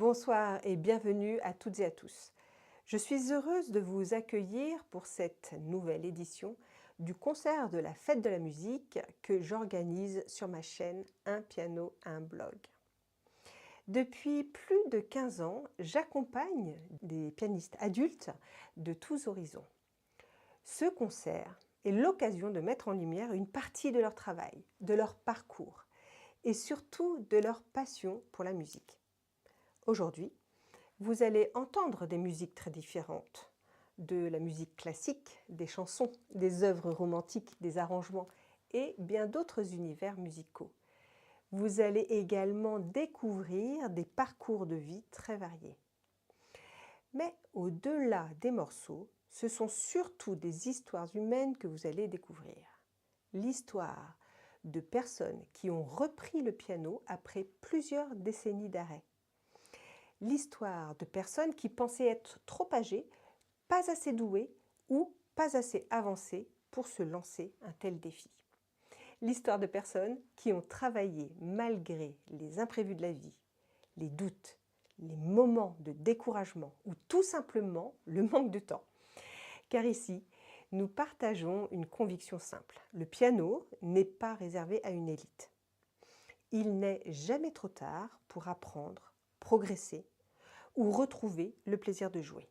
Bonsoir et bienvenue à toutes et à tous. Je suis heureuse de vous accueillir pour cette nouvelle édition du concert de la Fête de la musique que j'organise sur ma chaîne Un piano, un blog. Depuis plus de 15 ans, j'accompagne des pianistes adultes de tous horizons. Ce concert est l'occasion de mettre en lumière une partie de leur travail, de leur parcours et surtout de leur passion pour la musique. Aujourd'hui, vous allez entendre des musiques très différentes, de la musique classique, des chansons, des œuvres romantiques, des arrangements et bien d'autres univers musicaux. Vous allez également découvrir des parcours de vie très variés. Mais au-delà des morceaux, ce sont surtout des histoires humaines que vous allez découvrir. L'histoire de personnes qui ont repris le piano après plusieurs décennies d'arrêt. L'histoire de personnes qui pensaient être trop âgées, pas assez douées ou pas assez avancées pour se lancer un tel défi. L'histoire de personnes qui ont travaillé malgré les imprévus de la vie, les doutes, les moments de découragement ou tout simplement le manque de temps. Car ici, nous partageons une conviction simple. Le piano n'est pas réservé à une élite. Il n'est jamais trop tard pour apprendre, progresser ou retrouver le plaisir de jouer.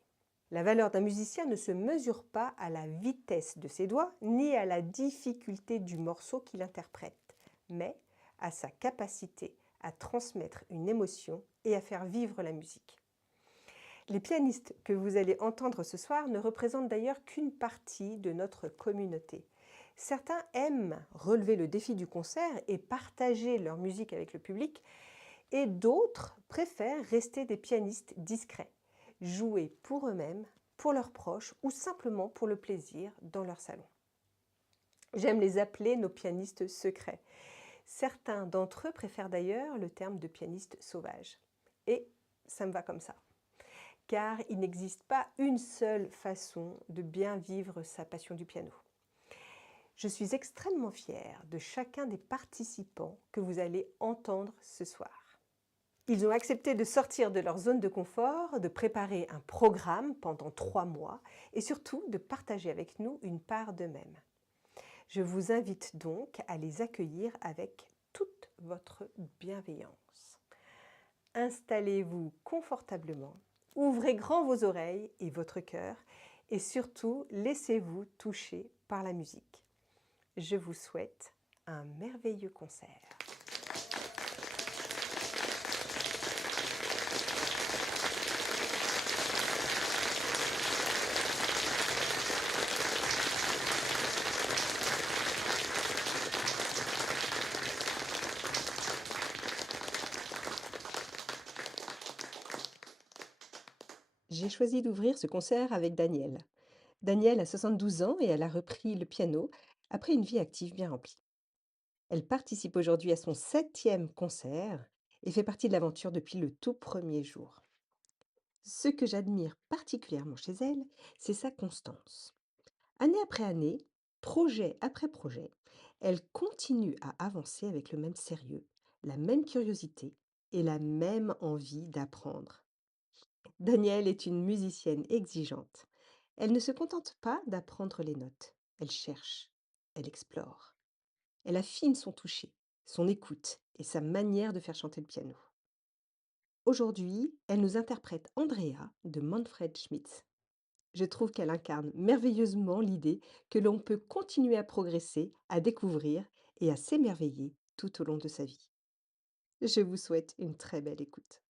La valeur d'un musicien ne se mesure pas à la vitesse de ses doigts ni à la difficulté du morceau qu'il interprète, mais à sa capacité à transmettre une émotion et à faire vivre la musique. Les pianistes que vous allez entendre ce soir ne représentent d'ailleurs qu'une partie de notre communauté. Certains aiment relever le défi du concert et partager leur musique avec le public, et d'autres préfèrent rester des pianistes discrets, jouer pour eux-mêmes, pour leurs proches ou simplement pour le plaisir dans leur salon. J'aime les appeler nos pianistes secrets. Certains d'entre eux préfèrent d'ailleurs le terme de pianiste sauvage. Et ça me va comme ça. Car il n'existe pas une seule façon de bien vivre sa passion du piano. Je suis extrêmement fière de chacun des participants que vous allez entendre ce soir. Ils ont accepté de sortir de leur zone de confort, de préparer un programme pendant 3 mois et surtout de partager avec nous une part d'eux-mêmes. Je vous invite donc à les accueillir avec toute votre bienveillance. Installez-vous confortablement, ouvrez grand vos oreilles et votre cœur et surtout laissez-vous toucher par la musique. Je vous souhaite un merveilleux concert. J'ai choisi d'ouvrir ce concert avec Danielle. Danielle a 72 ans et elle a repris le piano après une vie active bien remplie. Elle participe aujourd'hui à son 7e concert et fait partie de l'aventure depuis le tout premier jour. Ce que j'admire particulièrement chez elle, c'est sa constance. Année après année, projet après projet, elle continue à avancer avec le même sérieux, la même curiosité et la même envie d'apprendre. Danielle est une musicienne exigeante. Elle ne se contente pas d'apprendre les notes. Elle cherche, elle explore. Elle affine son toucher, son écoute et sa manière de faire chanter le piano. Aujourd'hui, elle nous interprète Andrea de Manfred Schmidt. Je trouve qu'elle incarne merveilleusement l'idée que l'on peut continuer à progresser, à découvrir et à s'émerveiller tout au long de sa vie. Je vous souhaite une très belle écoute.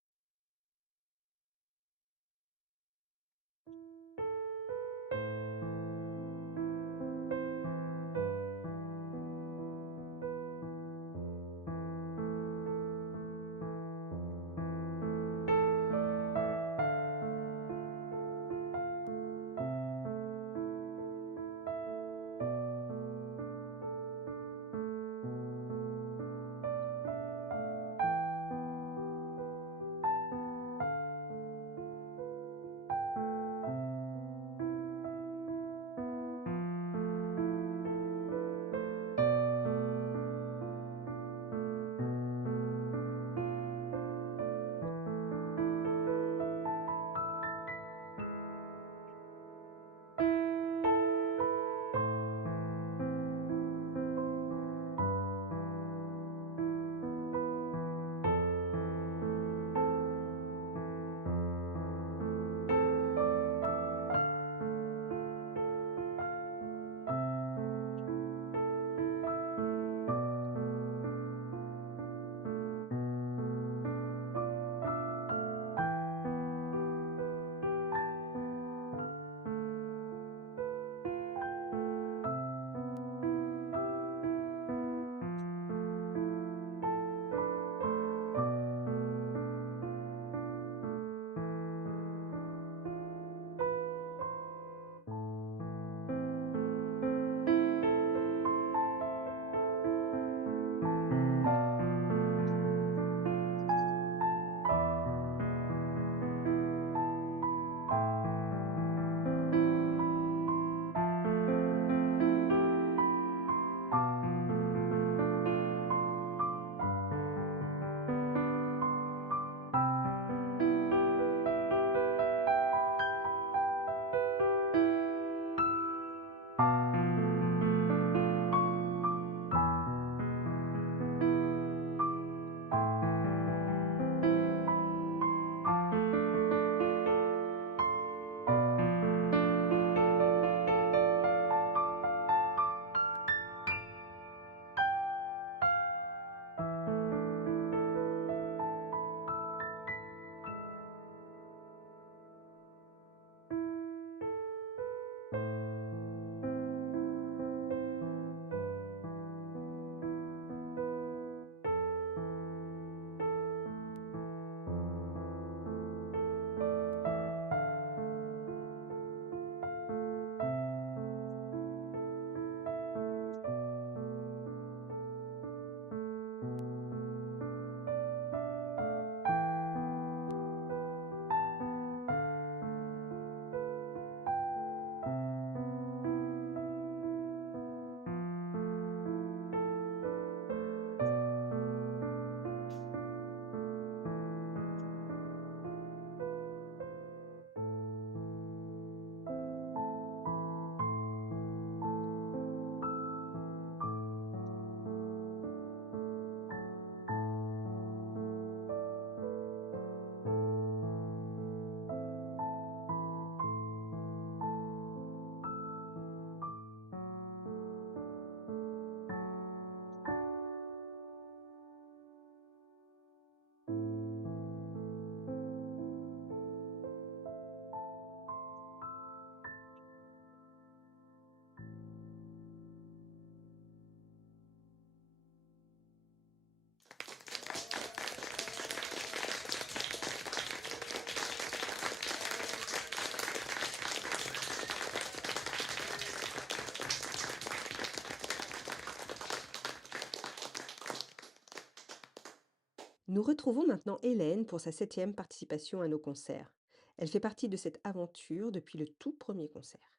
Nous retrouvons maintenant Hélène pour sa septième participation à nos concerts. Elle fait partie de cette aventure depuis le tout premier concert.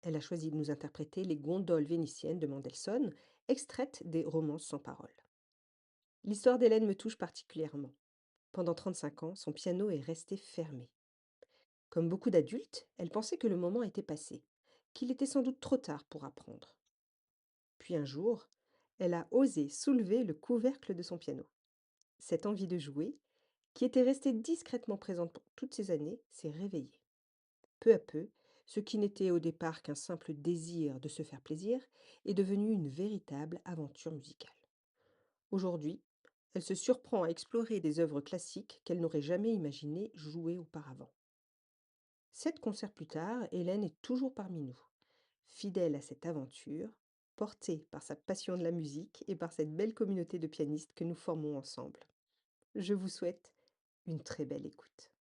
Elle a choisi de nous interpréter les gondoles vénitiennes de Mendelssohn, extraites des romances sans paroles. L'histoire d'Hélène me touche particulièrement. Pendant 35 ans, son piano est resté fermé. Comme beaucoup d'adultes, elle pensait que le moment était passé, qu'il était sans doute trop tard pour apprendre. Puis un jour, elle a osé soulever le couvercle de son piano. Cette envie de jouer, qui était restée discrètement présente pour toutes ces années, s'est réveillée. Peu à peu, ce qui n'était au départ qu'un simple désir de se faire plaisir est devenu une véritable aventure musicale. Aujourd'hui, elle se surprend à explorer des œuvres classiques qu'elle n'aurait jamais imaginé jouer auparavant. 7 concerts plus tard, Hélène est toujours parmi nous, fidèle à cette aventure, portée par sa passion de la musique et par cette belle communauté de pianistes que nous formons ensemble. Je vous souhaite une très belle écoute.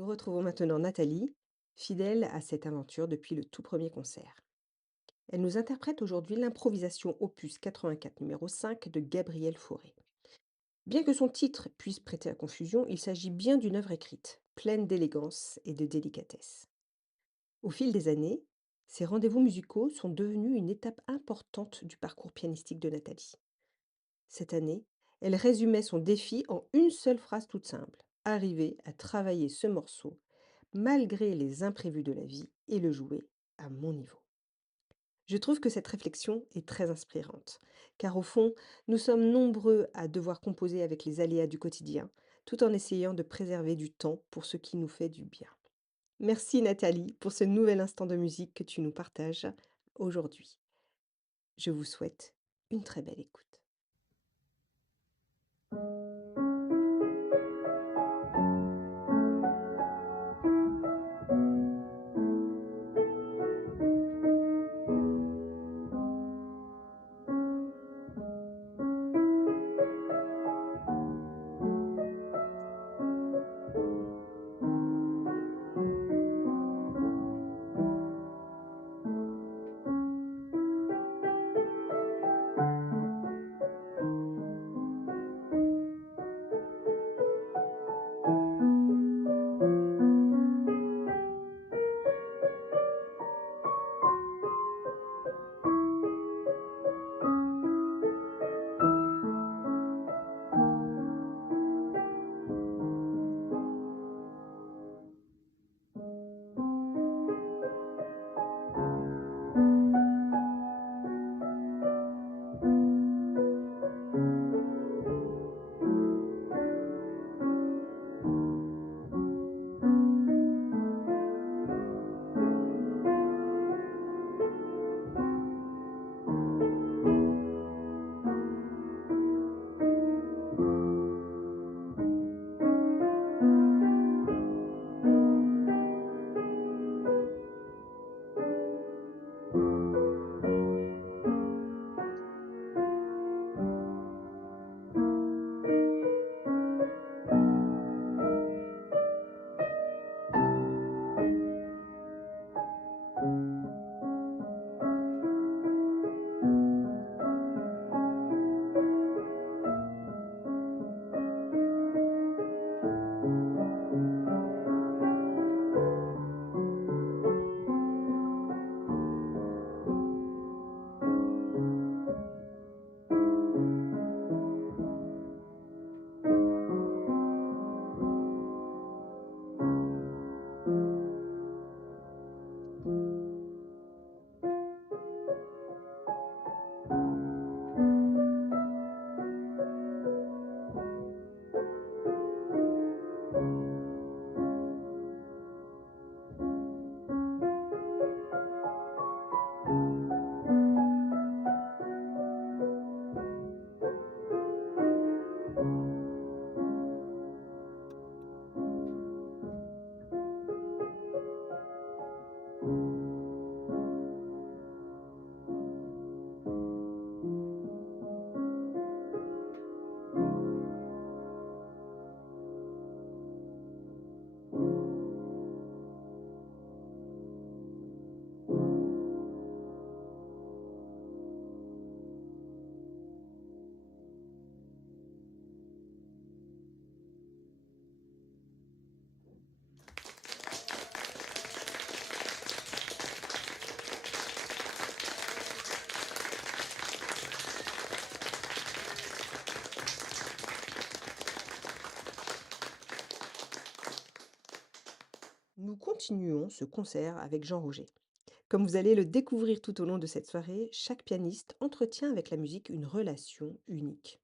Nous retrouvons maintenant Nathalie, fidèle à cette aventure depuis le tout premier concert. Elle nous interprète aujourd'hui l'improvisation opus 84 numéro 5 de Gabriel Fauré. Bien que son titre puisse prêter à confusion, il s'agit bien d'une œuvre écrite, pleine d'élégance et de délicatesse. Au fil des années, ces rendez-vous musicaux sont devenus une étape importante du parcours pianistique de Nathalie. Cette année, elle résumait son défi en une seule phrase toute simple: arriver à travailler ce morceau malgré les imprévus de la vie et le jouer à mon niveau. Je trouve que cette réflexion est très inspirante, car au fond, nous sommes nombreux à devoir composer avec les aléas du quotidien, tout en essayant de préserver du temps pour ce qui nous fait du bien. Merci Nathalie pour ce nouvel instant de musique que tu nous partages aujourd'hui. Je vous souhaite une très belle écoute. Nous continuons ce concert avec Jean Roger. Comme vous allez le découvrir tout au long de cette soirée, chaque pianiste entretient avec la musique une relation unique.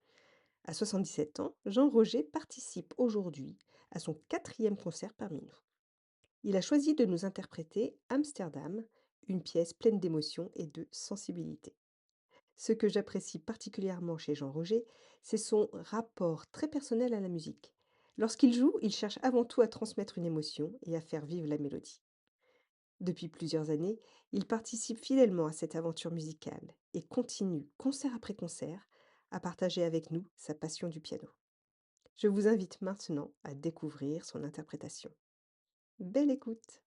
À 77 ans, Jean Roger participe aujourd'hui à son quatrième concert parmi nous. Il a choisi de nous interpréter Amsterdam, une pièce pleine d'émotion et de sensibilité. Ce que j'apprécie particulièrement chez Jean Roger, c'est son rapport très personnel à la musique. Lorsqu'il joue, il cherche avant tout à transmettre une émotion et à faire vivre la mélodie. Depuis plusieurs années, il participe fidèlement à cette aventure musicale et continue, concert après concert, à partager avec nous sa passion du piano. Je vous invite maintenant à découvrir son interprétation. Belle écoute!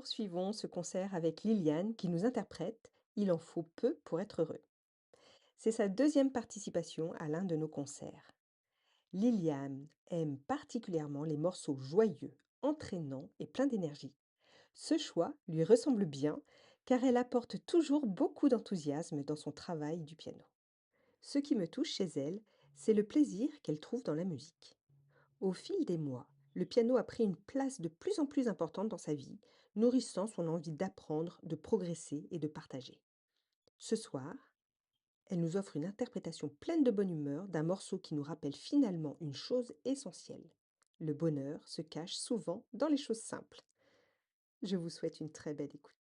poursuivons ce concert avec Liliane qui nous interprète Il en faut peu pour être heureux. C'est sa deuxième participation à l'un de nos concerts. Liliane aime particulièrement les morceaux joyeux, entraînants et pleins d'énergie. Ce choix lui ressemble bien car elle apporte toujours beaucoup d'enthousiasme dans son travail du piano. Ce qui me touche chez elle, c'est le plaisir qu'elle trouve dans la musique. Au fil des mois, le piano a pris une place de plus en plus importante dans sa vie, nourrissant son envie d'apprendre, de progresser et de partager. Ce soir, elle nous offre une interprétation pleine de bonne humeur d'un morceau qui nous rappelle finalement une chose essentielle. Le bonheur se cache souvent dans les choses simples. Je vous souhaite une très belle écoute.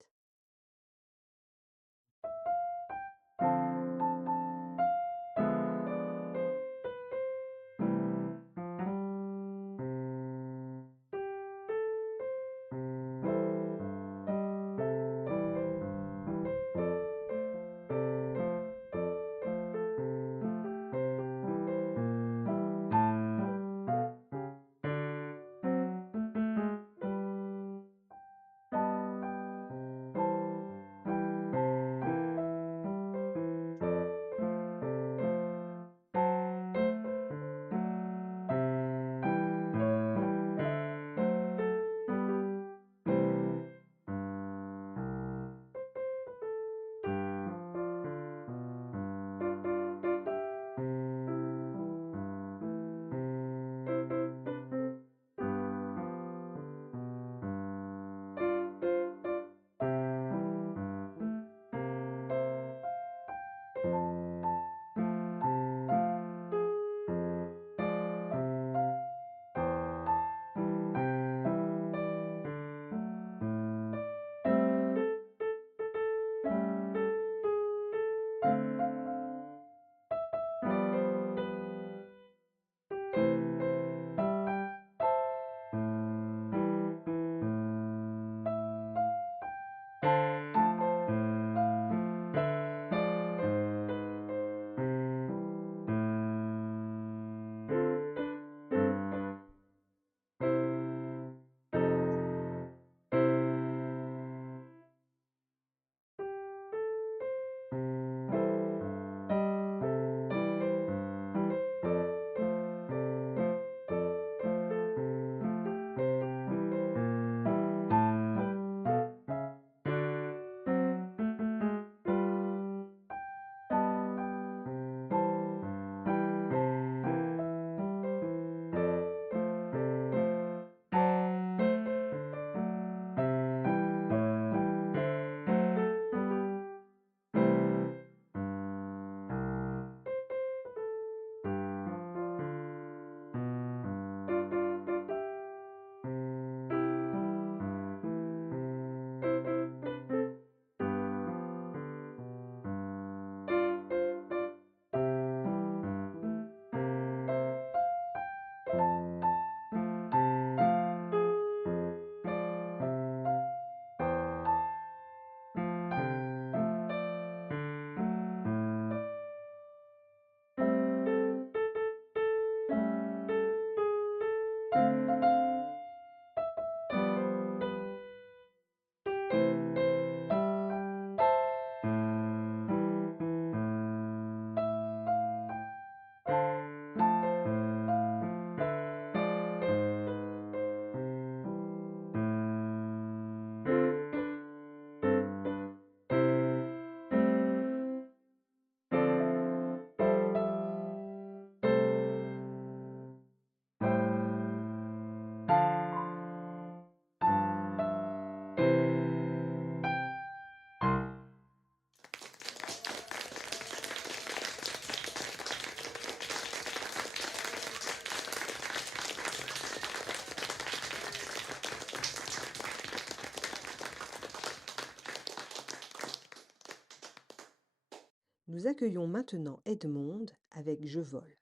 Nous accueillons maintenant Edmonde avec Je vole,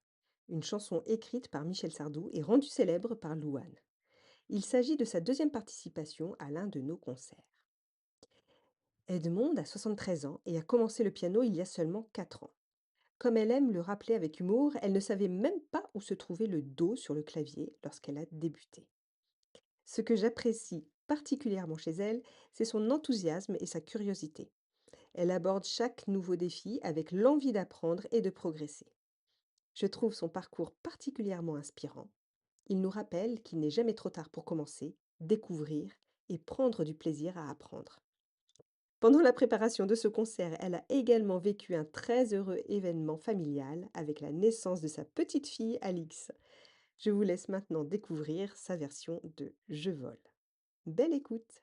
une chanson écrite par Michel Sardou et rendue célèbre par Louane. Il s'agit de sa deuxième participation à l'un de nos concerts. Edmonde a 73 ans et a commencé le piano il y a seulement 4 ans. Comme elle aime le rappeler avec humour, elle ne savait même pas où se trouvait le Do sur le clavier lorsqu'elle a débuté. Ce que j'apprécie particulièrement chez elle, c'est son enthousiasme et sa curiosité. Elle aborde chaque nouveau défi avec l'envie d'apprendre et de progresser. Je trouve son parcours particulièrement inspirant. Il nous rappelle qu'il n'est jamais trop tard pour commencer, découvrir et prendre du plaisir à apprendre. Pendant la préparation de ce concert, elle a également vécu un très heureux événement familial avec la naissance de sa petite fille Alix. Je vous laisse maintenant découvrir sa version de Je vole. Belle écoute!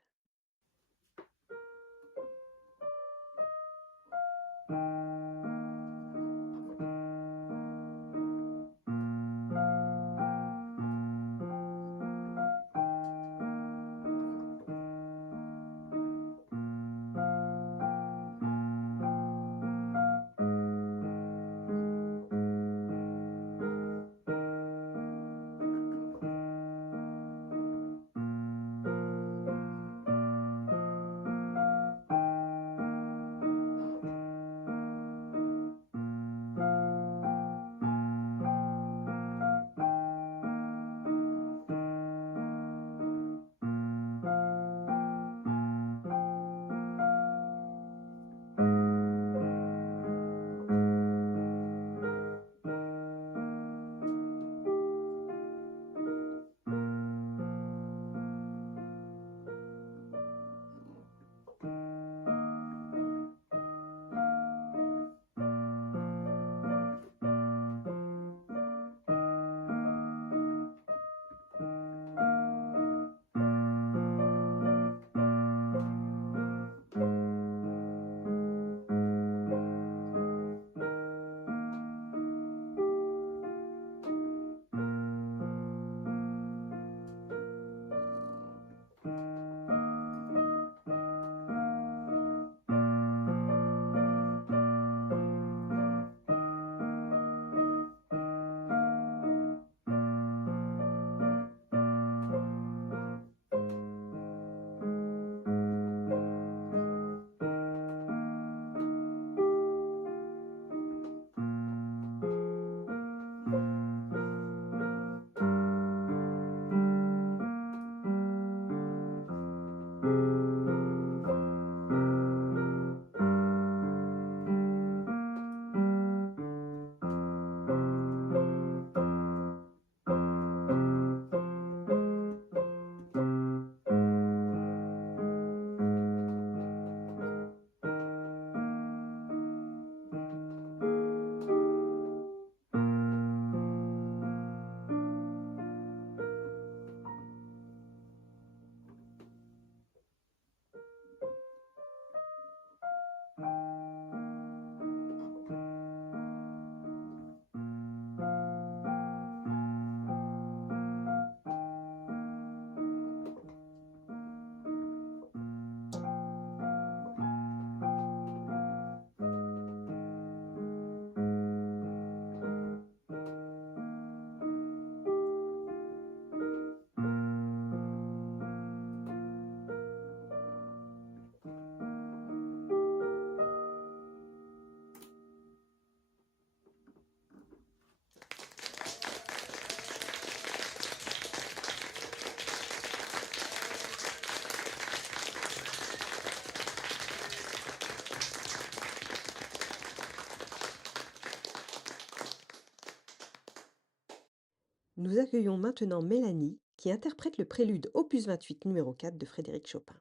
Nous accueillons maintenant Mélanie, qui interprète le prélude opus 28 numéro 4 de Frédéric Chopin.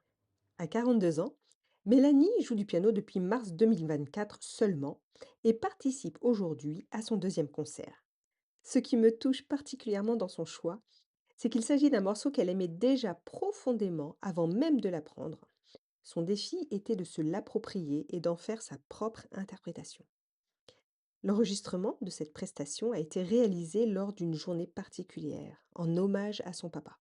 À 42 ans, Mélanie joue du piano depuis mars 2024 seulement et participe aujourd'hui à son deuxième concert. Ce qui me touche particulièrement dans son choix, c'est qu'il s'agit d'un morceau qu'elle aimait déjà profondément avant même de l'apprendre. Son défi était de se l'approprier et d'en faire sa propre interprétation. L'enregistrement de cette prestation a été réalisé lors d'une journée particulière, en hommage à son papa.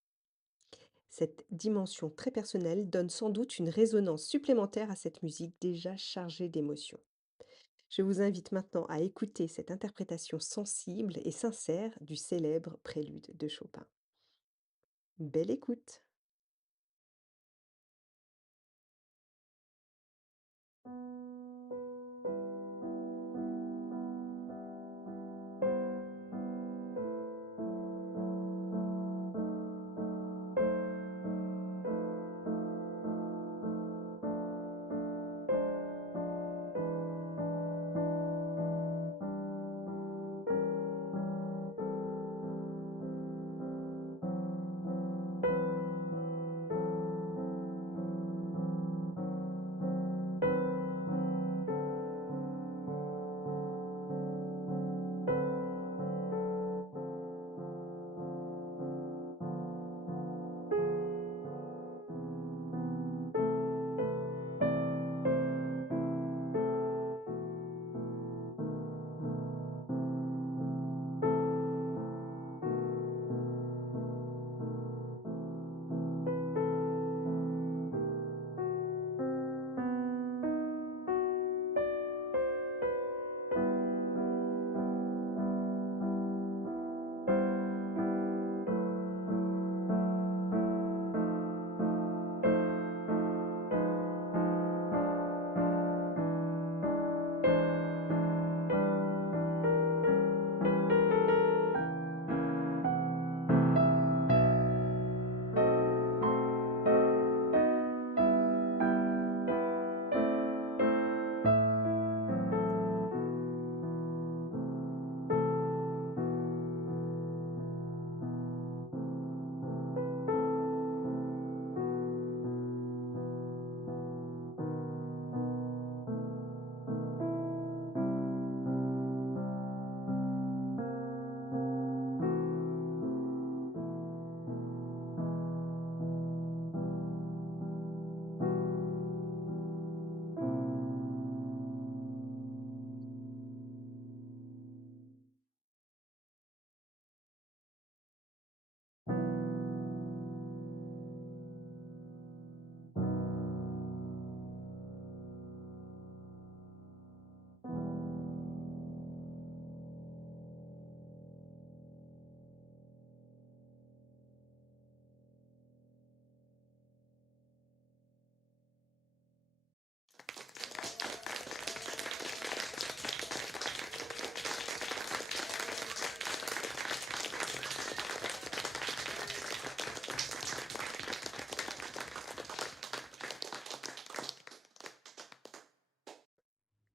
Cette dimension très personnelle donne sans doute une résonance supplémentaire à cette musique déjà chargée d'émotions. Je vous invite maintenant à écouter cette interprétation sensible et sincère du célèbre prélude de Chopin. Belle écoute!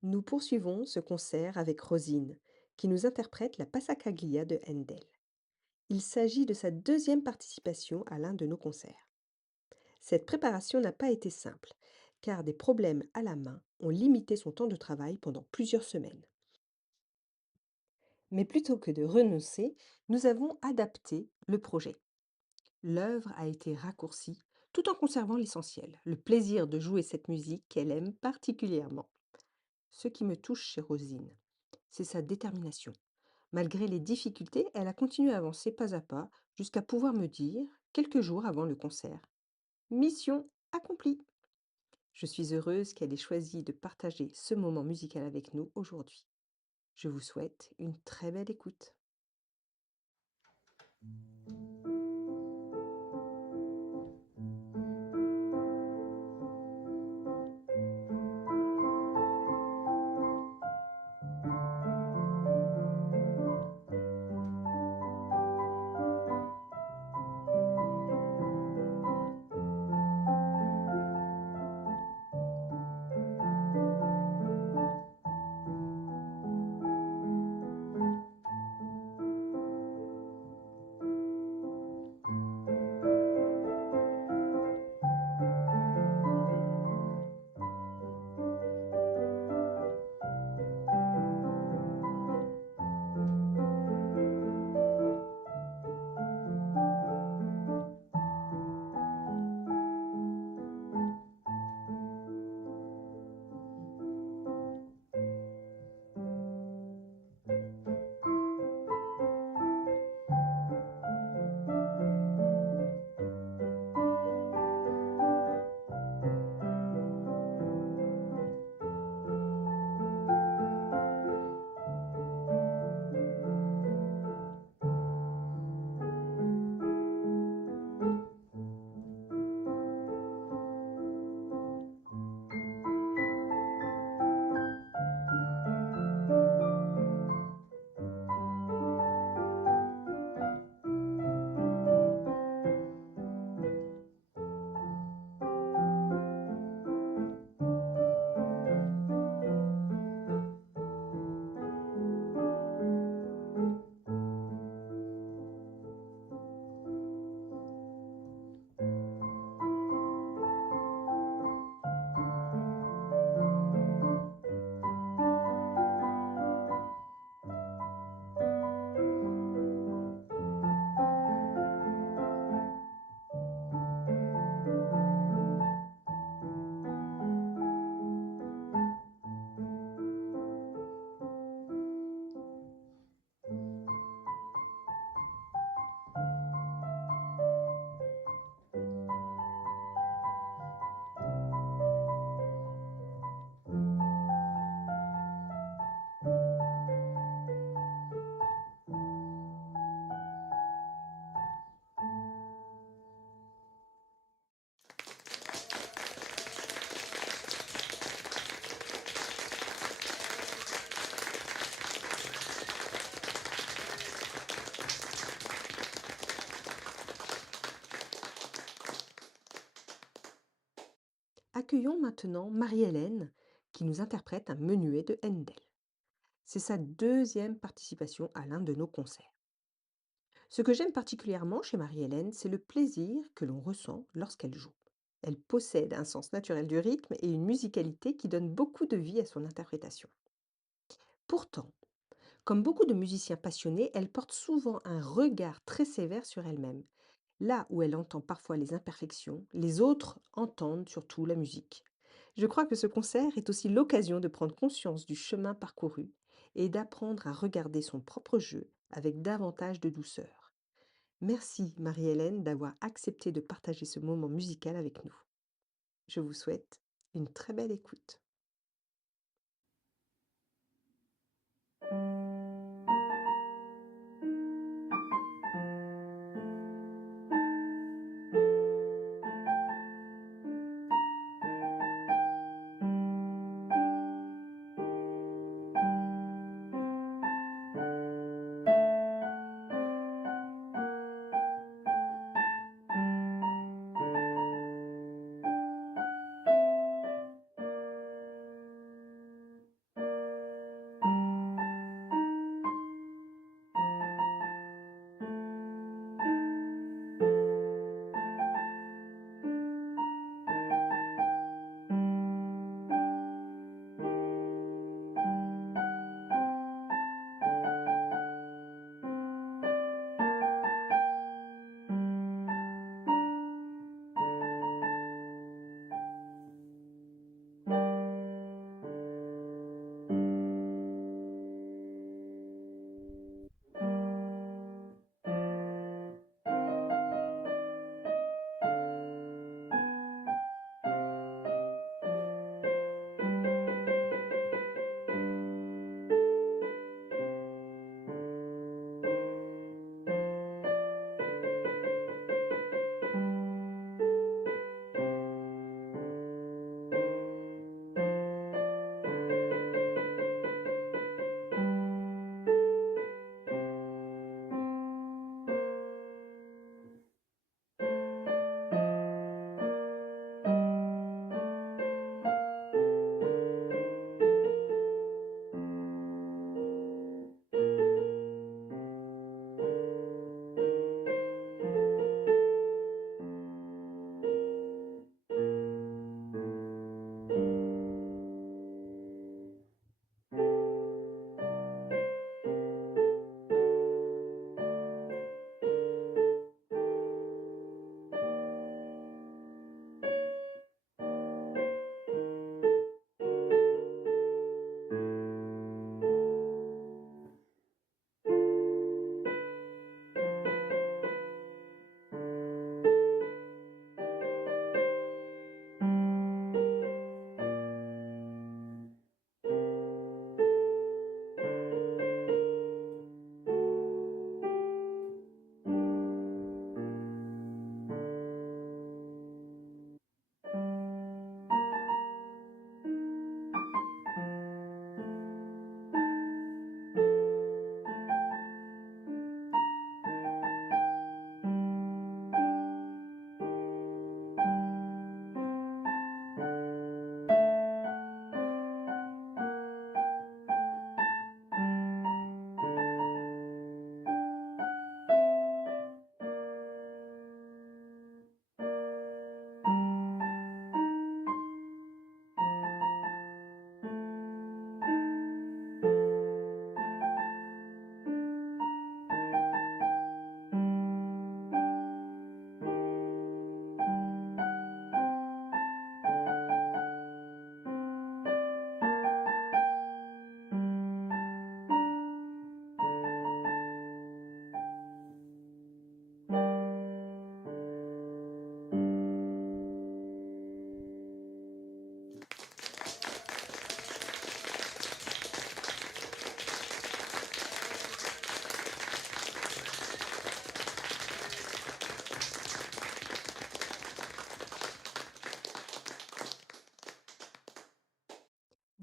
Nous poursuivons ce concert avec Rosine, qui nous interprète la Passacaglia de Handel. Il s'agit de sa deuxième participation à l'un de nos concerts. Cette préparation n'a pas été simple, car des problèmes à la main ont limité son temps de travail pendant plusieurs semaines. Mais plutôt que de renoncer, nous avons adapté le projet. L'œuvre a été raccourcie, tout en conservant l'essentiel, le plaisir de jouer cette musique qu'elle aime particulièrement. Ce qui me touche chez Rosine, c'est sa détermination. Malgré les difficultés, elle a continué à avancer pas à pas jusqu'à pouvoir me dire, quelques jours avant le concert, mission accomplie. Je suis heureuse qu'elle ait choisi de partager ce moment musical avec nous aujourd'hui. Je vous souhaite une très belle écoute. Accueillons maintenant Marie-Hélène qui nous interprète un menuet de Handel. C'est sa deuxième participation à l'un de nos concerts. Ce que j'aime particulièrement chez Marie-Hélène, c'est le plaisir que l'on ressent lorsqu'elle joue. Elle possède un sens naturel du rythme et une musicalité qui donne beaucoup de vie à son interprétation. Pourtant, comme beaucoup de musiciens passionnés, elle porte souvent un regard très sévère sur elle-même. Là où elle entend parfois les imperfections, les autres entendent surtout la musique. Je crois que ce concert est aussi l'occasion de prendre conscience du chemin parcouru et d'apprendre à regarder son propre jeu avec davantage de douceur. Merci Marie-Hélène d'avoir accepté de partager ce moment musical avec nous. Je vous souhaite une très belle écoute.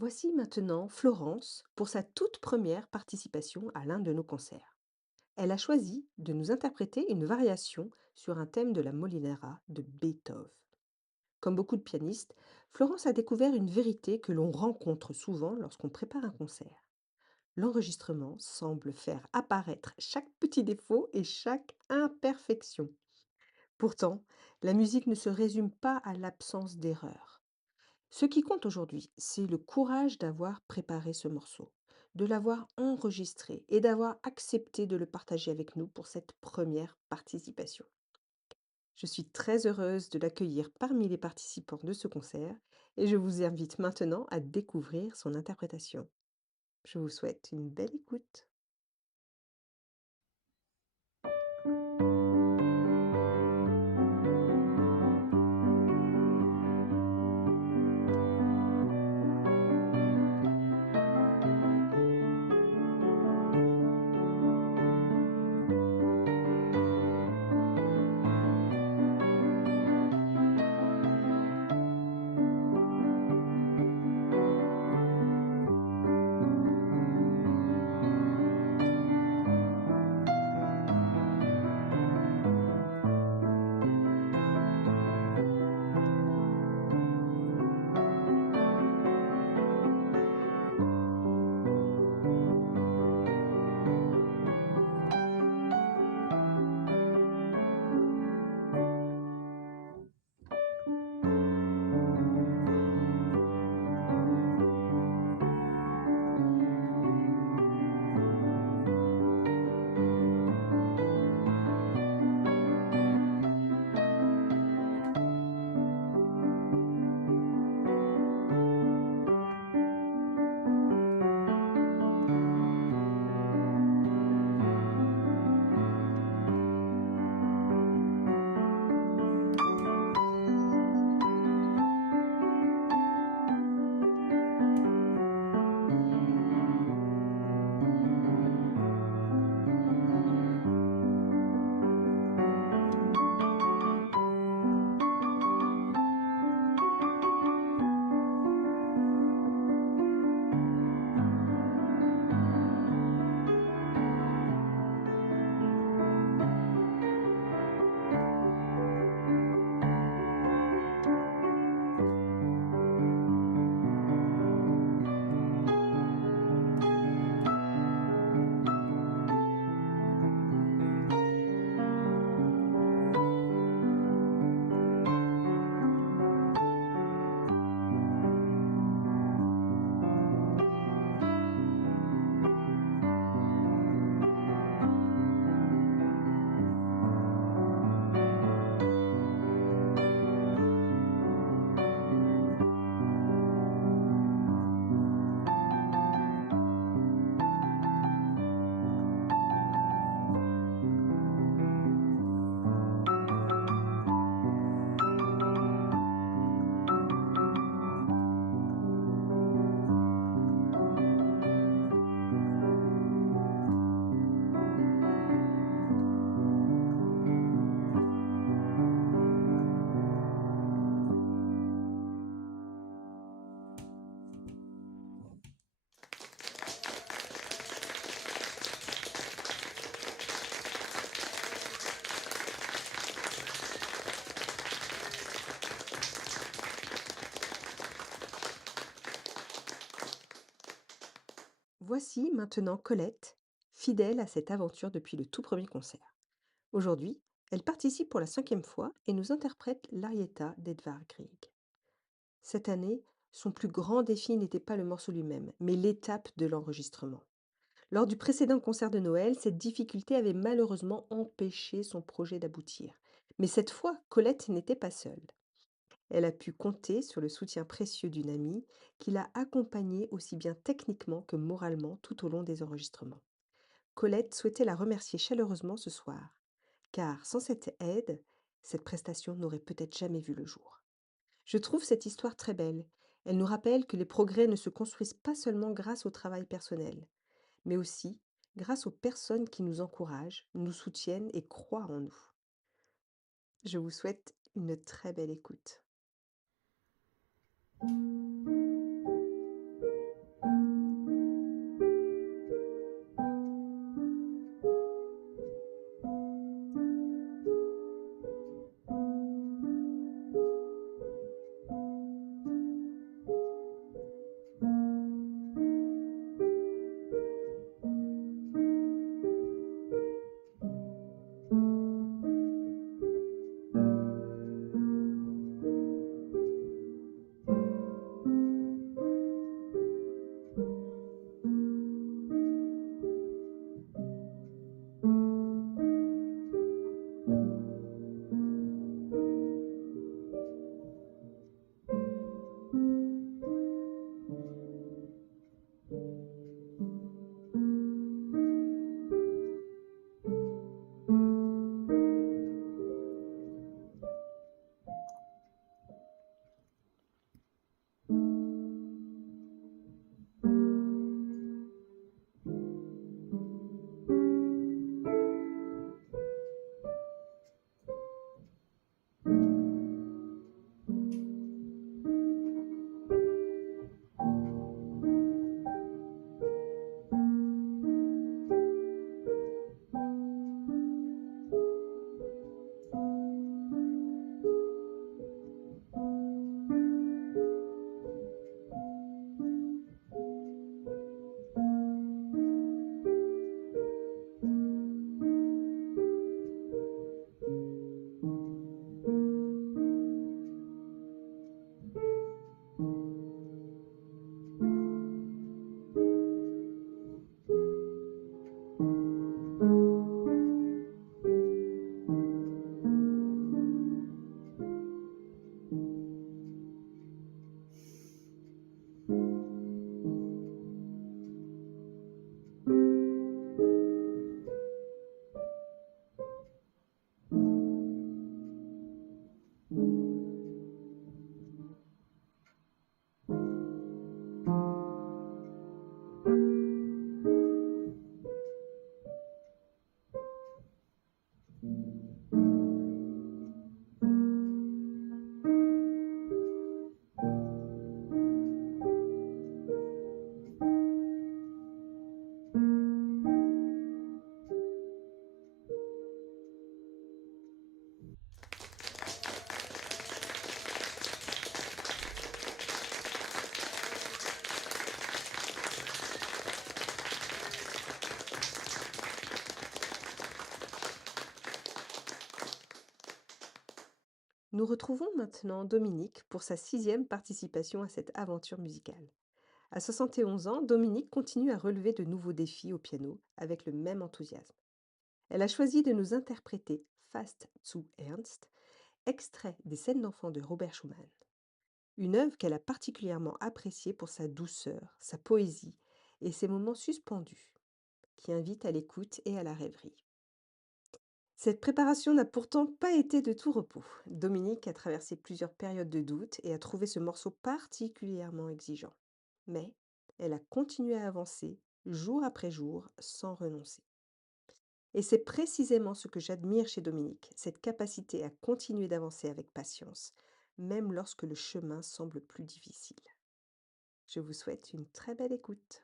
Voici maintenant Florence pour sa toute première participation à l'un de nos concerts. Elle a choisi de nous interpréter une variation sur un thème de la Molinera de Beethoven. Comme beaucoup de pianistes, Florence a découvert une vérité que l'on rencontre souvent lorsqu'on prépare un concert. L'enregistrement semble faire apparaître chaque petit défaut et chaque imperfection. Pourtant, la musique ne se résume pas à l'absence d'erreurs. Ce qui compte aujourd'hui, c'est le courage d'avoir préparé ce morceau, de l'avoir enregistré et d'avoir accepté de le partager avec nous pour cette première participation. Je suis très heureuse de l'accueillir parmi les participants de ce concert et je vous invite maintenant à découvrir son interprétation. Je vous souhaite une belle écoute. Voici maintenant Colette, fidèle à cette aventure depuis le tout premier concert. Aujourd'hui, elle participe pour la cinquième fois et nous interprète l'Arietta d'Edvard Grieg. Cette année, son plus grand défi n'était pas le morceau lui-même, mais l'étape de l'enregistrement. Lors du précédent concert de Noël, cette difficulté avait malheureusement empêché son projet d'aboutir. Mais cette fois, Colette n'était pas seule. Elle a pu compter sur le soutien précieux d'une amie qui l'a accompagnée aussi bien techniquement que moralement tout au long des enregistrements. Colette souhaitait la remercier chaleureusement ce soir, car sans cette aide, cette prestation n'aurait peut-être jamais vu le jour. Je trouve cette histoire très belle. Elle nous rappelle que les progrès ne se construisent pas seulement grâce au travail personnel, mais aussi grâce aux personnes qui nous encouragent, nous soutiennent et croient en nous. Je vous souhaite une très belle écoute. Nous retrouvons maintenant Dominique pour sa sixième participation à cette aventure musicale. À 71 ans, Dominique continue à relever de nouveaux défis au piano avec le même enthousiasme. Elle a choisi de nous interpréter Fast zu Ernst, extrait des scènes d'enfants de Robert Schumann. Une œuvre qu'elle a particulièrement appréciée pour sa douceur, sa poésie et ses moments suspendus, qui invitent à l'écoute et à la rêverie. Cette préparation n'a pourtant pas été de tout repos. Dominique a traversé plusieurs périodes de doute et a trouvé ce morceau particulièrement exigeant. Mais elle a continué à avancer jour après jour sans renoncer. Et c'est précisément ce que j'admire chez Dominique, cette capacité à continuer d'avancer avec patience, même lorsque le chemin semble plus difficile. Je vous souhaite une très belle écoute.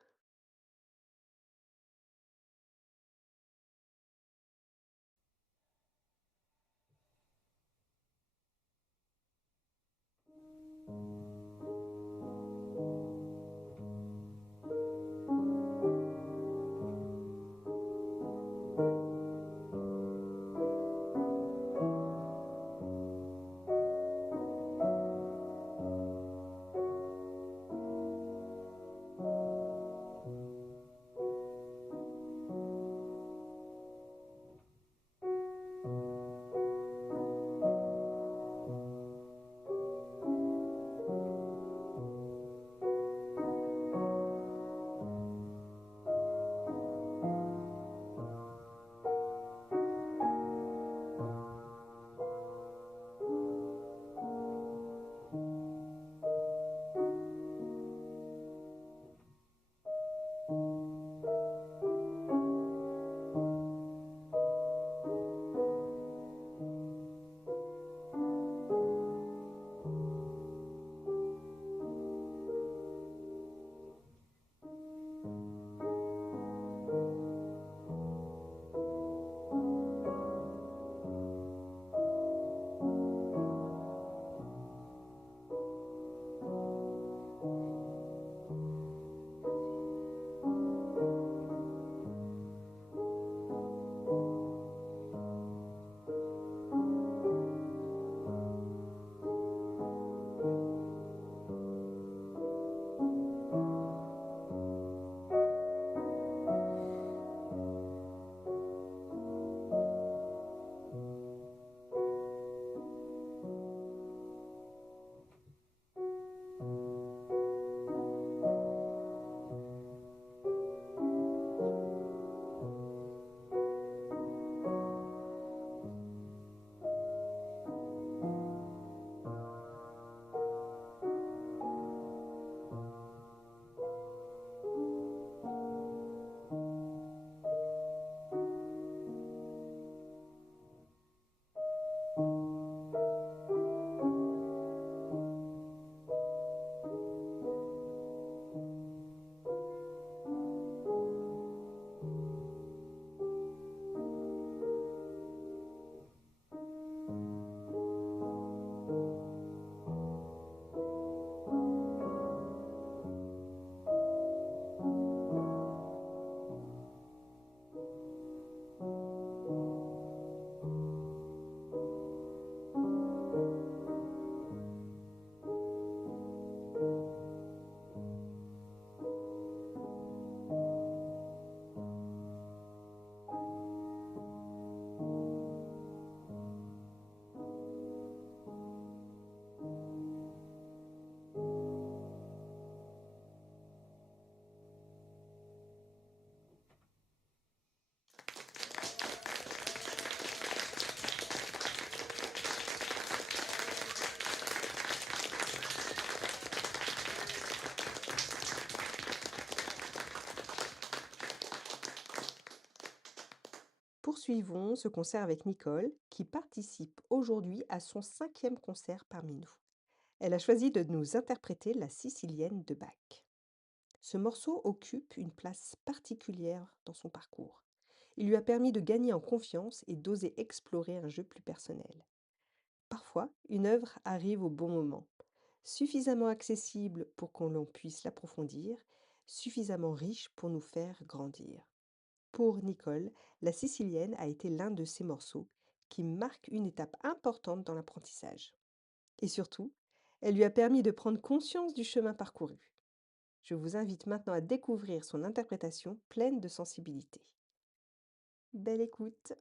Poursuivons ce concert avec Nicole, qui participe aujourd'hui à son cinquième concert parmi nous. Elle a choisi de nous interpréter la Sicilienne de Bach. Ce morceau occupe une place particulière dans son parcours. Il lui a permis de gagner en confiance et d'oser explorer un jeu plus personnel. Parfois, une œuvre arrive au bon moment, suffisamment accessible pour qu'on l'on puisse l'approfondir, suffisamment riche pour nous faire grandir. Pour Nicole, la Sicilienne a été l'un de ces morceaux qui marquent une étape importante dans l'apprentissage. Et surtout, elle lui a permis de prendre conscience du chemin parcouru. Je vous invite maintenant à découvrir son interprétation pleine de sensibilité. Belle écoute!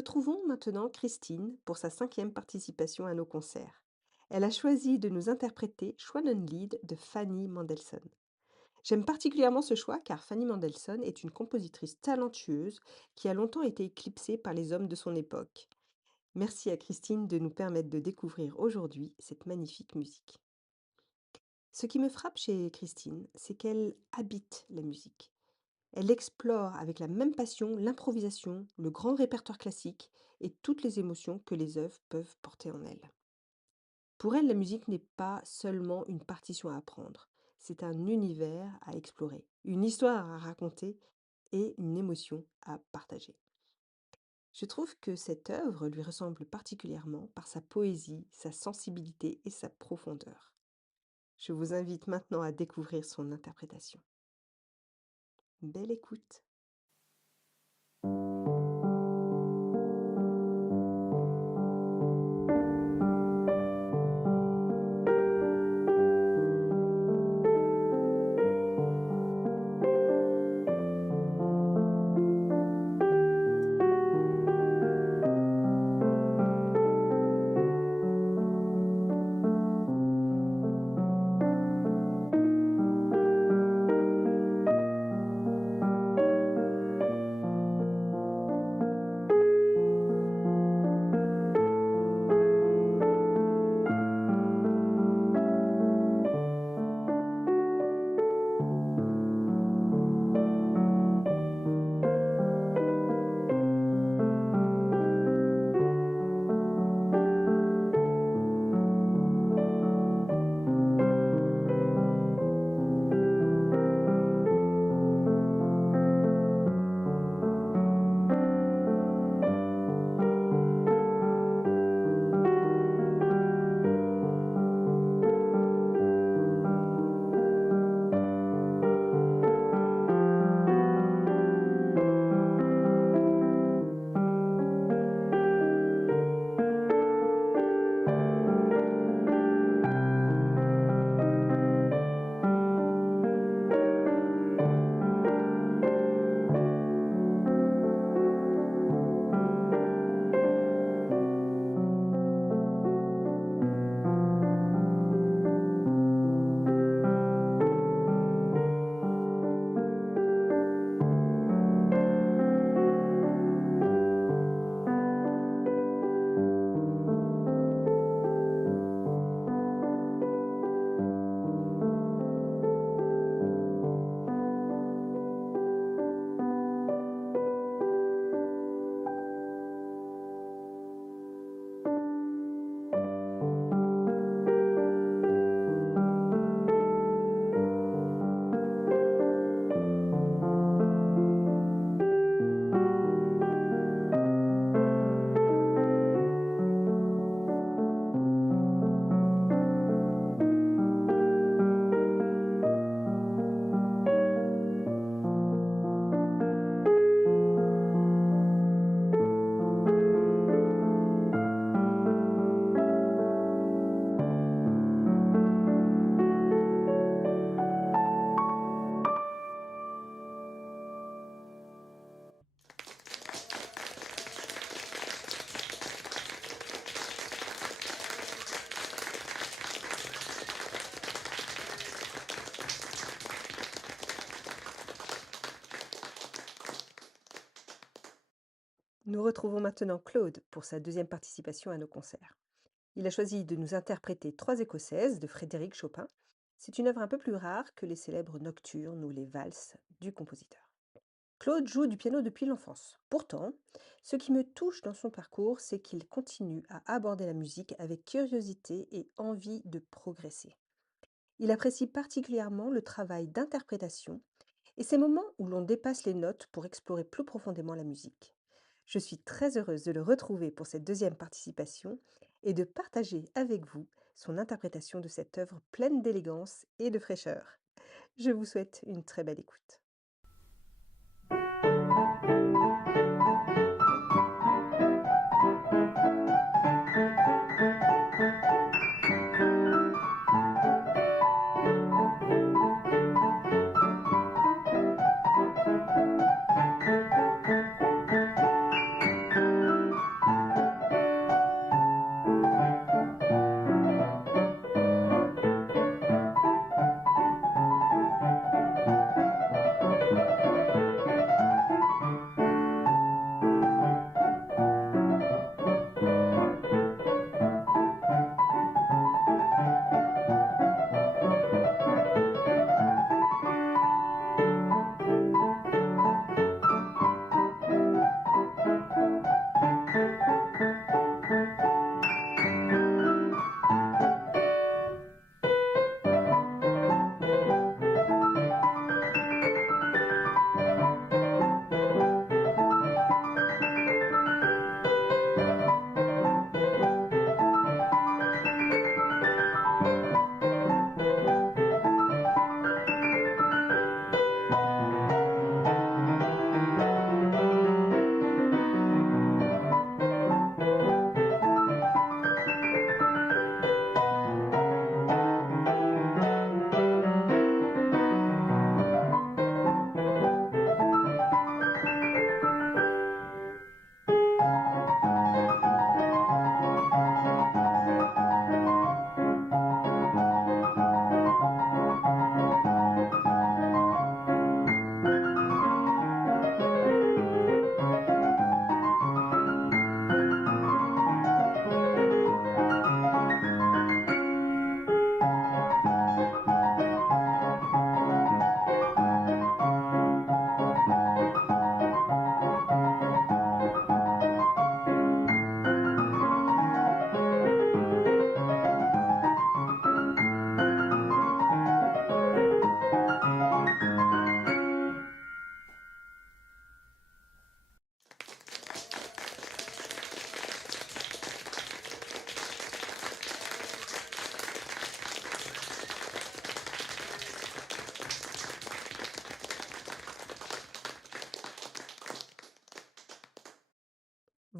Retrouvons maintenant Christine pour sa 5e participation à nos concerts. Elle a choisi de nous interpréter Schwanenlied de Fanny Mendelssohn. J'aime particulièrement ce choix car Fanny Mendelssohn est une compositrice talentueuse qui a longtemps été éclipsée par les hommes de son époque. Merci à Christine de nous permettre de découvrir aujourd'hui cette magnifique musique. Ce qui me frappe chez Christine, c'est qu'elle habite la musique. Elle explore avec la même passion l'improvisation, le grand répertoire classique et toutes les émotions que les œuvres peuvent porter en elles. Pour elle, la musique n'est pas seulement une partition à apprendre, c'est un univers à explorer, une histoire à raconter et une émotion à partager. Je trouve que cette œuvre lui ressemble particulièrement par sa poésie, sa sensibilité et sa profondeur. Je vous invite maintenant à découvrir son interprétation. Belle écoute! Nous retrouvons maintenant Claude pour sa deuxième participation à nos concerts. Il a choisi de nous interpréter Trois Écossaises de Frédéric Chopin. C'est une œuvre un peu plus rare que les célèbres nocturnes ou les valses du compositeur. Claude joue du piano depuis l'enfance. Pourtant, ce qui me touche dans son parcours, c'est qu'il continue à aborder la musique avec curiosité et envie de progresser. Il apprécie particulièrement le travail d'interprétation et ces moments où l'on dépasse les notes pour explorer plus profondément la musique. Je suis très heureuse de le retrouver pour cette deuxième participation et de partager avec vous son interprétation de cette œuvre pleine d'élégance et de fraîcheur. Je vous souhaite une très belle écoute.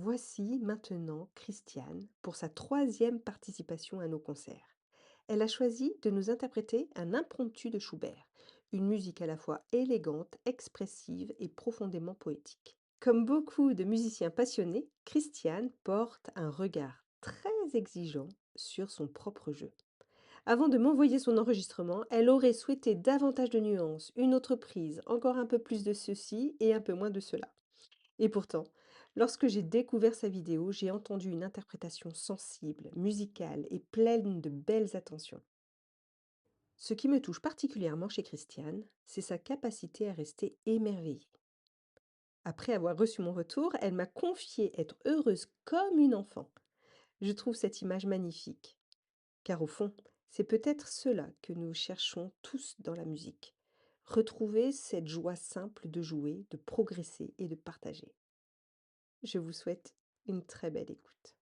Voici maintenant Christiane pour sa troisième participation à nos concerts. Elle a choisi de nous interpréter un impromptu de Schubert, une musique à la fois élégante, expressive et profondément poétique. Comme beaucoup de musiciens passionnés, Christiane porte un regard très exigeant sur son propre jeu. Avant de m'envoyer son enregistrement, elle aurait souhaité davantage de nuances, une autre prise, encore un peu plus de ceci et un peu moins de cela. Et pourtant, lorsque j'ai découvert sa vidéo, j'ai entendu une interprétation sensible, musicale et pleine de belles attentions. Ce qui me touche particulièrement chez Christiane, c'est sa capacité à rester émerveillée. Après avoir reçu mon retour, elle m'a confié être heureuse comme une enfant. Je trouve cette image magnifique, car au fond, c'est peut-être cela que nous cherchons tous dans la musique. Retrouver cette joie simple de jouer, de progresser et de partager. Je vous souhaite une très belle écoute.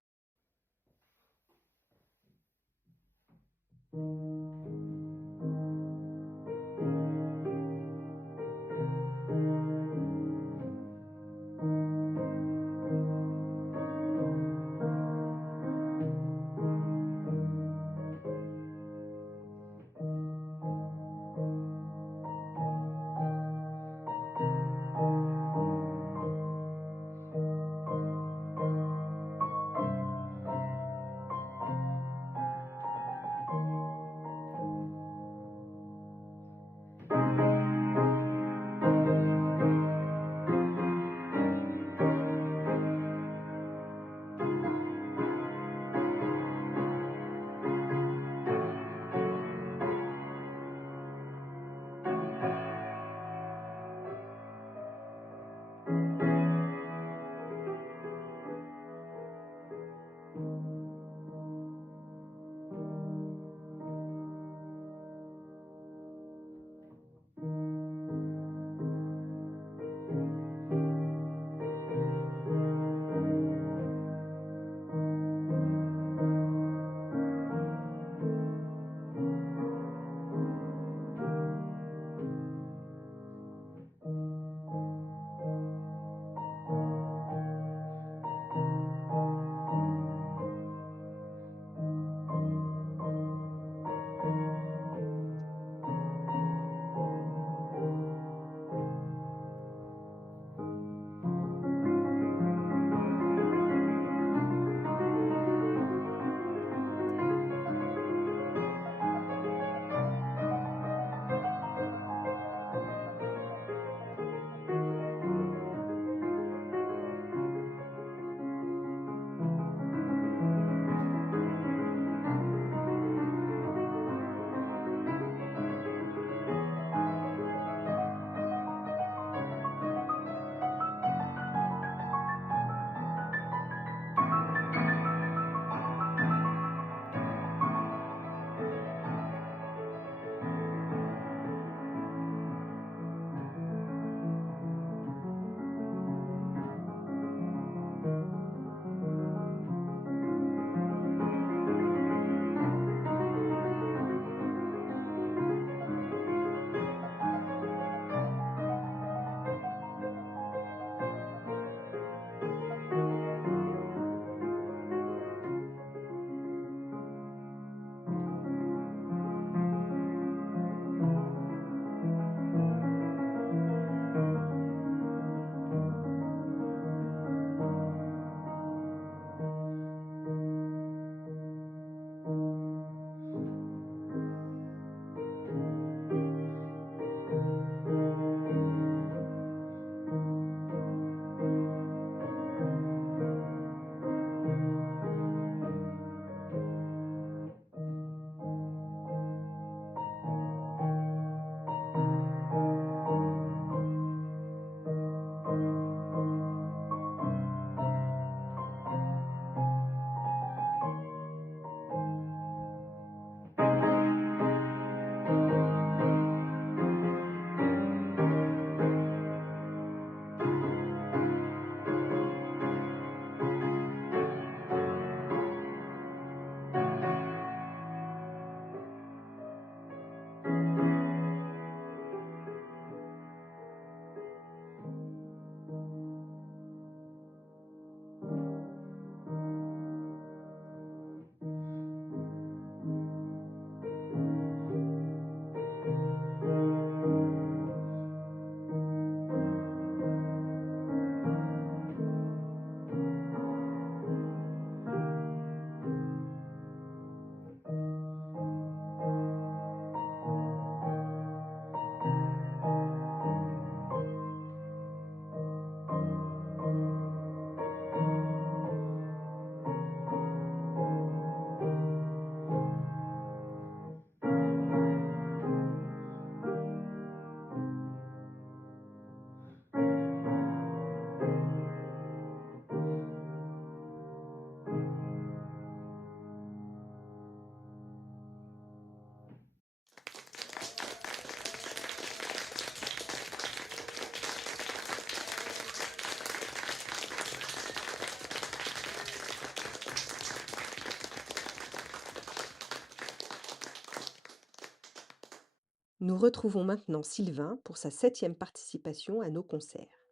Nous retrouvons maintenant Sylvain pour sa septième participation à nos concerts.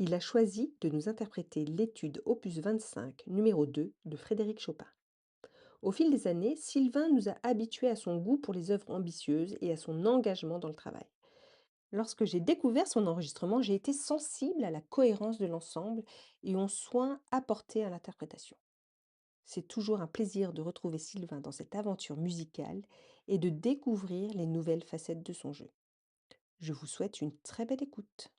Il a choisi de nous interpréter l'étude opus 25, numéro 2 de Frédéric Chopin. Au fil des années, Sylvain nous a habitués à son goût pour les œuvres ambitieuses et à son engagement dans le travail. Lorsque j'ai découvert son enregistrement, j'ai été sensible à la cohérence de l'ensemble et au soin apporté à l'interprétation. C'est toujours un plaisir de retrouver Sylvain dans cette aventure musicale et de découvrir les nouvelles facettes de son jeu. Je vous souhaite une très belle écoute.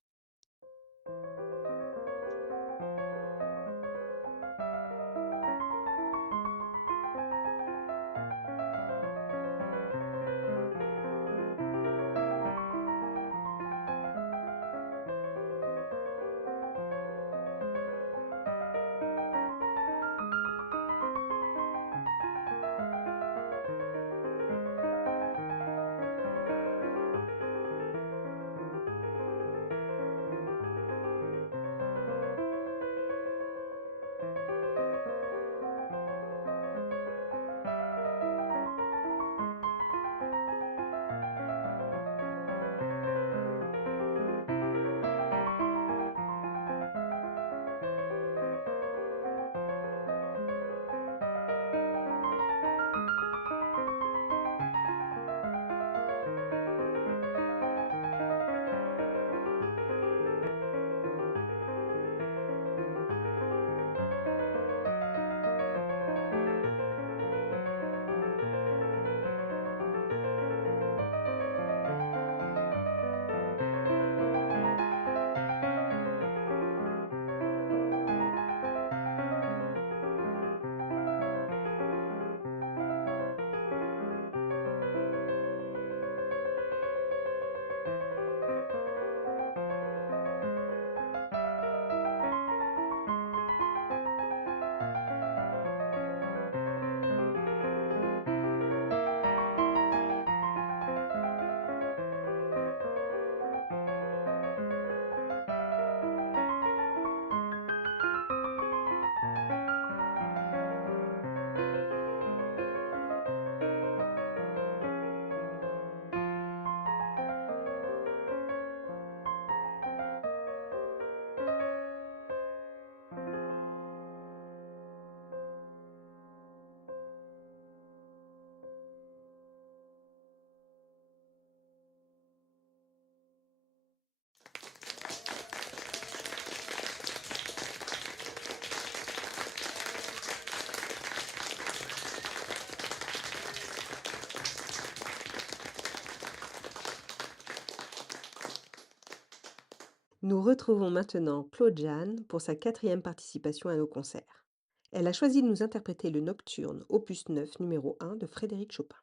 Nous retrouvons maintenant Claude Jeanne pour sa quatrième participation à nos concerts. Elle a choisi de nous interpréter le Nocturne, opus 9, numéro 1 de Frédéric Chopin.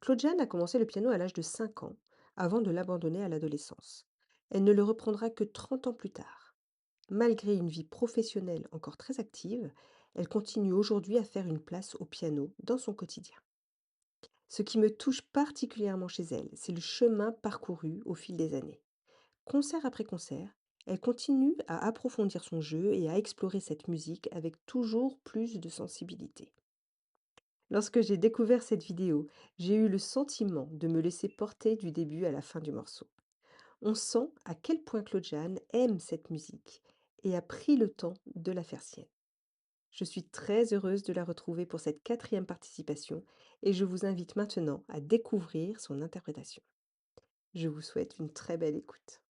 Claude Jeanne a commencé le piano à l'âge de 5 ans, avant de l'abandonner à l'adolescence. Elle ne le reprendra que 30 ans plus tard. Malgré une vie professionnelle encore très active, elle continue aujourd'hui à faire une place au piano dans son quotidien. Ce qui me touche particulièrement chez elle, c'est le chemin parcouru au fil des années. Concert après concert, elle continue à approfondir son jeu et à explorer cette musique avec toujours plus de sensibilité. Lorsque j'ai découvert cette vidéo, j'ai eu le sentiment de me laisser porter du début à la fin du morceau. On sent à quel point Claude Jeanne aime cette musique et a pris le temps de la faire sienne. Je suis très heureuse de la retrouver pour cette quatrième participation et je vous invite maintenant à découvrir son interprétation. Je vous souhaite une très belle écoute.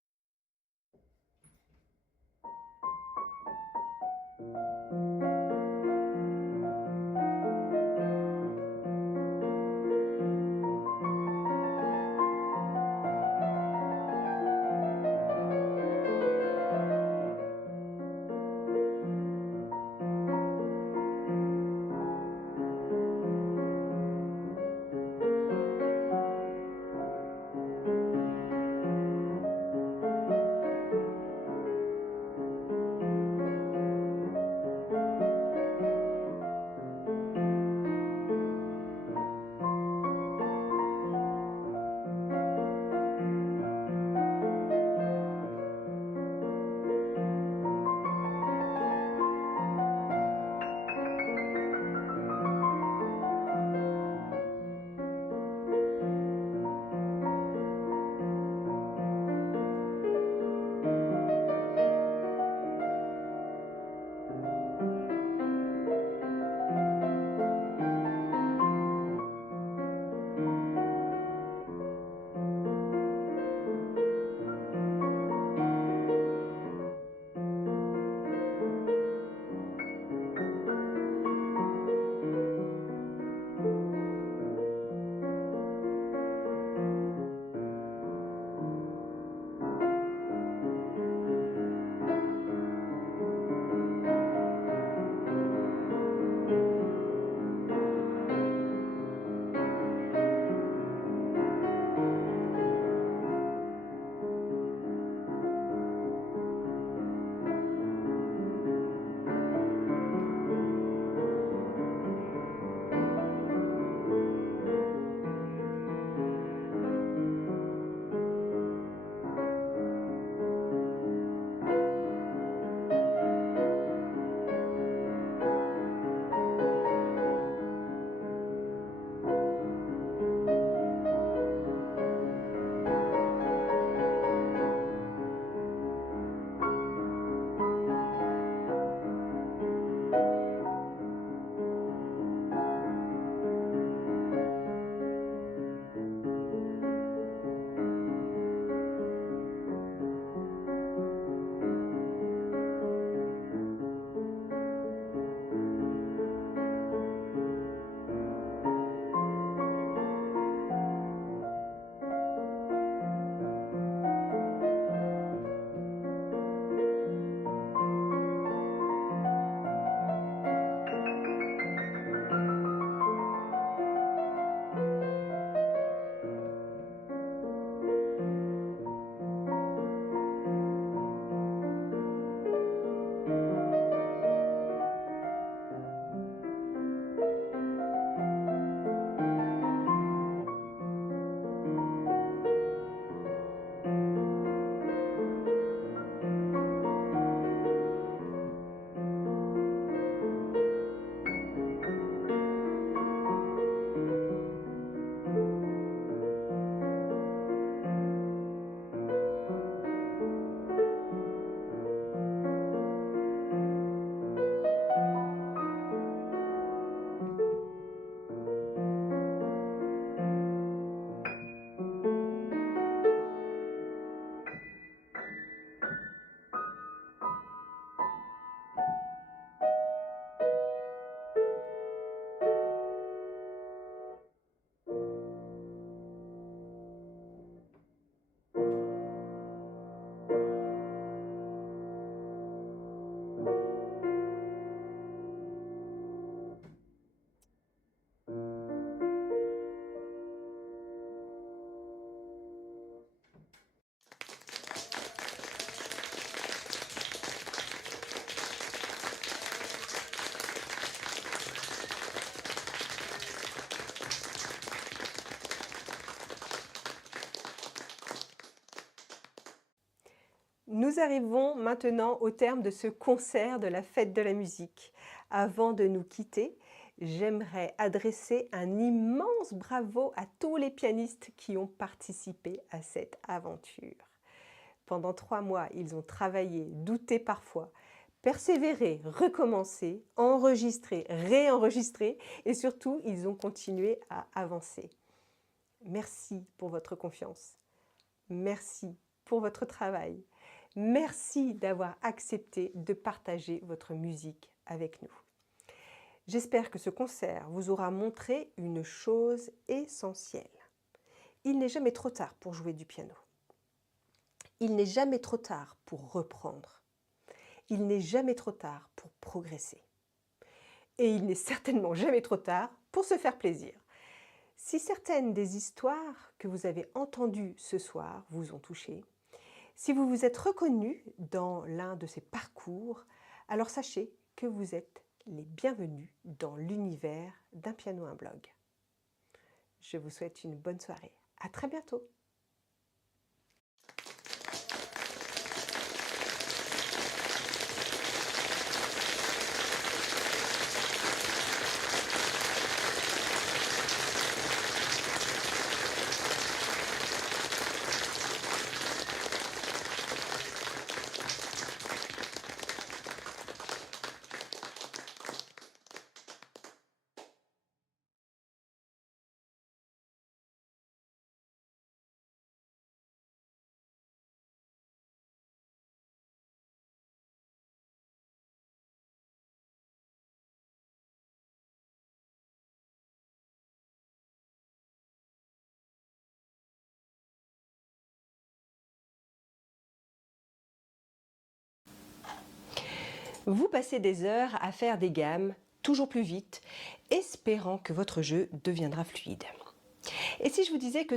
Nous arrivons maintenant au terme de ce concert de la Fête de la musique. Avant de nous quitter, j'aimerais adresser un immense bravo à tous les pianistes qui ont participé à cette aventure. Pendant 3 mois, ils ont travaillé, douté parfois, persévéré, recommencé, enregistré, réenregistré et surtout, ils ont continué à avancer. Merci pour votre confiance. Merci pour votre travail. Merci d'avoir accepté de partager votre musique avec nous. J'espère que ce concert vous aura montré une chose essentielle. Il n'est jamais trop tard pour jouer du piano. Il n'est jamais trop tard pour reprendre. Il n'est jamais trop tard pour progresser. Et il n'est certainement jamais trop tard pour se faire plaisir. Si certaines des histoires que vous avez entendues ce soir vous ont touché, si vous vous êtes reconnu dans l'un de ces parcours, alors sachez que vous êtes les bienvenus dans l'univers d'un piano, un blog. Je vous souhaite une bonne soirée. À très bientôt. Vous passez des heures à faire des gammes toujours plus vite, espérant que votre jeu deviendra fluide. Et si je vous disais que